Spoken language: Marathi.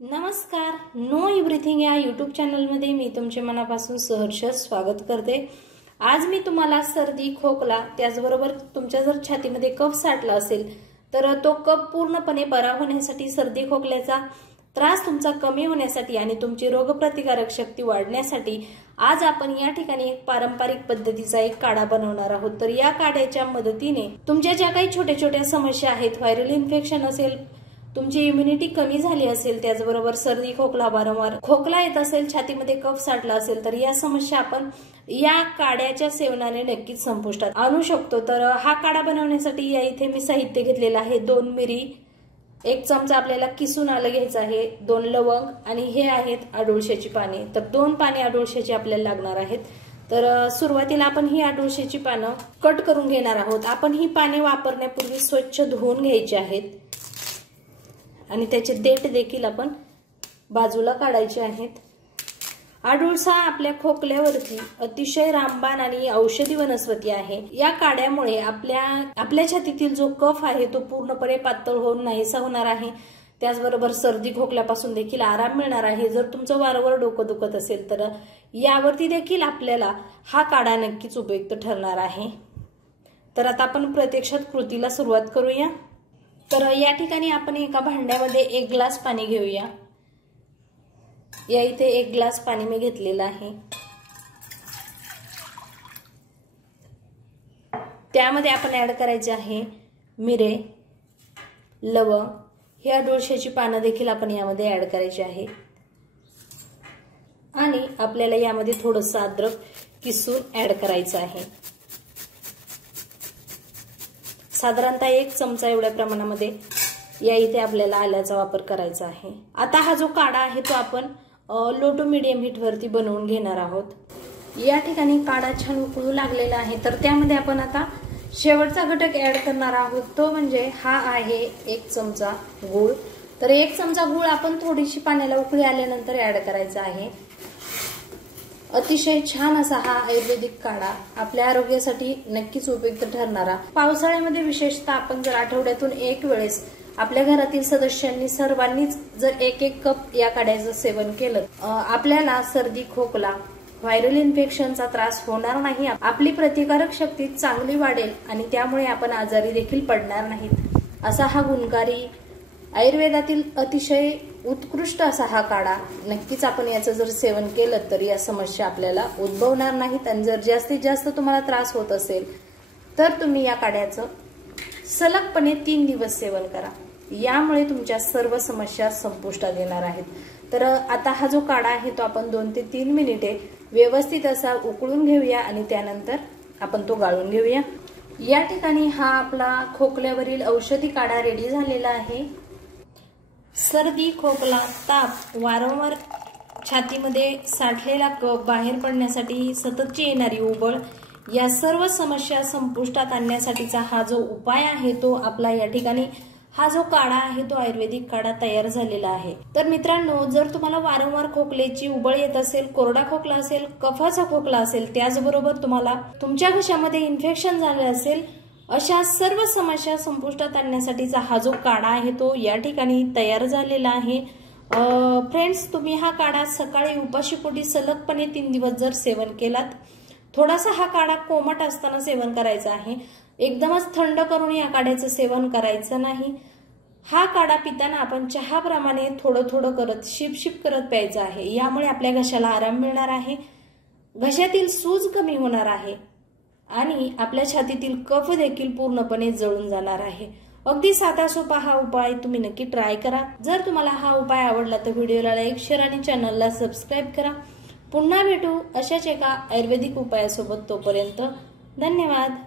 नमस्कार, नो एव्हरीथिंग या यूट्यूब चॅनलमध्ये मी तुमचे मनापासून सहर्ष स्वागत करते। आज मी तुम्हाला सर्दी, खोकला त्याचबरोबर तुमच्या जर छातीमध्ये कफ साठला असेल तर तो कफ पूर्णपणे बरा होण्यासाठी, सर्दी खोकल्याचा त्रास तुमचा कमी होण्यासाठी आणि तुमची रोगप्रतिकारक शक्ती वाढण्यासाठी आज आपण या ठिकाणी एक पारंपरिक पद्धतीचा एक काढा बनवणार आहोत। तर या काढ्याच्या मदतीने तुमच्या ज्या काही छोट्या छोट्या समस्या आहेत, व्हायरल इन्फेक्शन असेल, तुमची इम्युनिटी कमी झाली असेल, त्याचबरोबर सर्दी खोकला वारंवार खोकला येत असेल, छातीमध्ये कफ साठला असेल तर या समस्या आपण या काढ्याच्या सेवनाने नक्कीच संपुष्टात आणू शकतो। तर हा काढा बनवण्यासाठी या इथे मी साहित्य घेतलेलं आहे। 2 मिरी, 1 चमचा आपल्याला किसून आलं घ्यायचं आहे, 2 लवंग आणि हे आहेत अडुळशाची पाने। तर 2 पाने अडुळशाची आपल्याला लागणार आहेत। तर सुरुवातीला आपण ही अडुळशाची पानं कट करून घेणार आहोत। आपण ही पाने वापरण्यापूर्वी स्वच्छ धुवून घ्यायची आहेत आणि त्याचे देठ देखील आपण बाजूला काढायचे आहेत। अडुळसा आपल्या खोकल्यावरती अतिशय रामबाण आणि औषधी वनस्पती आहे। या काढ्यामुळे आपल्या छातीतील जो कफ आहे तो पूर्णपणे पातळ होऊन नाहीसा होणार आहे। त्याचबरोबर सर्दी खोकल्यापासून देखील आराम मिळणार आहे। जर तुमचं वारंवार डोकं दुखत असेल तर यावरती देखील आपल्याला हा काढा नक्कीच उपयुक्त ठरणार आहे। तर आता आपण प्रत्यक्षात कृतीला सुरुवात करूया। तर या ठिकाणी आपण एका भांड्यामध्ये 1 ग्लास पाणी घेऊया। या इथे 1 ग्लास पाणी मी घेतलेलं आहे। त्यामध्ये आपण ऍड करायचे आहे मिरे, लवंग, ही अडुळशाची पानं देखील आपण यामध्ये ऍड करायची आहे आणि आपल्याला यामध्ये थोडंसं अद्रक किसून ऍड करायचं आहे। साधारणतः 1 चमचा एवढ्या प्रमाणामध्ये या इथे आपल्याला आल्याचा वापर करायचा आहे। आता हा जो काढा आहे तो आपण लो टू मीडियम हीट वरती बनवून घेणार आहोत। या ठिकाणी काढा छान उकळू लागलेला आहे। तर त्यामध्ये आपण आता शेवटचा घटक ऍड करणार आहोत, तो म्हणजे हा आहे 1 चमचा गूळ। तर 1 चमचा गूळ आपण थोडीशी पाण्याला उकळी आल्यानंतर ऍड करायचा आहे। अतिशय छान असा हा आयुर्वेदिक काढा आपल्या आरोग्यासाठी नक्कीच उपयुक्त ठरणारा। पावसाळ्यामध्ये विशेषतः आपण जर आठवड्यातून 1 वेळेस आपल्या घरातील सदस्यांनी सर्वांनीच जर 1 कप या काढ्याचं सेवन केलं, आपल्याला सर्दी खोकला, व्हायरल इन्फेक्शनचा त्रास होणार नाही। आपली प्रतिकारक शक्ती चांगली वाढेल आणि त्यामुळे आपण आजारी देखील पडणार नाहीत। असा हा गुणकारी आयुर्वेदातील अतिशय उत्कृष्ट असा हा काढा, नक्कीच आपण याचं जर सेवन केलं तर या समस्या आपल्याला उद्भवणार नाहीत। आणि जर जास्तीत जास्त तुम्हाला त्रास होत असेल तर तुम्ही या काढ्याचं सलगपणे 3 दिवस सेवन करा। यामुळे तुमच्या सर्व समस्या संपुष्टात येणार आहेत। तर आता हा जो काढा आहे तो आपण 2 ते 3 मिनिटे व्यवस्थित असा उकळून घेऊया आणि त्यानंतर आपण तो गाळून घेऊया। या ठिकाणी हा आपला खोकल्यावरील औषधी काढा रेडी झालेला आहे। सर्दी, खोकला, ताप, वारंवार छातीमध्ये साठलेला कफ बाहेर पडण्यासाठी, सततची येणारी उबळ, या सर्व समस्या संपुष्टात आणण्यासाठीचा हा जो उपाय आहे तो आपला या ठिकाणी हा जो काढा आहे तो आयुर्वेदिक काढा तयार झालेला आहे। तर मित्रांनो, जर तुम्हाला वारंवार खोकल्याची उबळ येत असेल, कोरडा खोकला असेल, कफाचा खोकला असेल, त्याचबरोबर तुम्हाला तुमच्या घशामध्ये इन्फेक्शन झाले असेल, अशा सर्व समस्या संपुष्टात आणण्यासाठीचा हा जो काढा आहे तो या ठिकाणी तयार झालेला आहे। फ्रेंड्स, तुम्ही हा काढा सकाळी उपाशीपोटी सलगपणे 3 दिवस जर सेवन केलात, थोडासा हा काढा कोमट असताना सेवन करायचा आहे। एकदमच थंड करून या काढ्याचं सेवन करायचं नाही। हा काढा पिताना आपण चहाप्रमाणे थोडं थोडं करत, शिप शिप करत प्यायचा आहे। यामुळे आपल्या घशाला आराम मिळणार आहे, घशातील सूज कमी होणार आहे आणि आपल्या छातीतील कफ देखील पूर्णपणे जळून जाणार आहे। अगदी साधा सोपा हा उपाय तुम्ही नक्की ट्राय करा। जर तुम्हाला हा उपाय आवडला तर व्हिडिओला लाईक, शेअर आणि चॅनलला सबस्क्राईब करा। पुन्हा भेटू अशाच एका आयुर्वेदिक उपायासोबत। तोपर्यंत धन्यवाद।